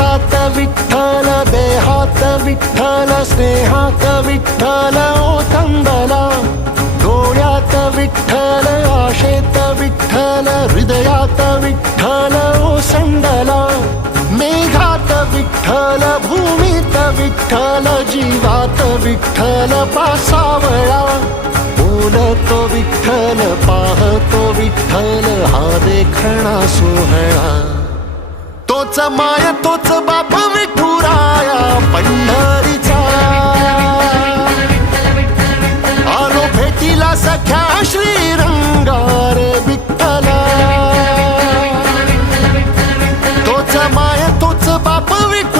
श्वासात विठ्ठल, देहात विठ्ठल, स्नेहात विठ्ठल ओथंबला. डोळ्यात विठ्ठल, आशेत विठ्ठल, हृदयात विठ्ठल ओसंडला. मेघात विठ्ठल, भूमीत विठ्ठल, जीवात विठ्ठल पासावळा. बोलतो विठ्ठल, पाहतो विठ्ठल, हा देखणा सोहळा. तोच माय तोच बाप विठुराया पंढरीचा. आलो भेटीला सख्या श्रीरंगार विठ्ठला. तोच माय तोच बाप विठुराया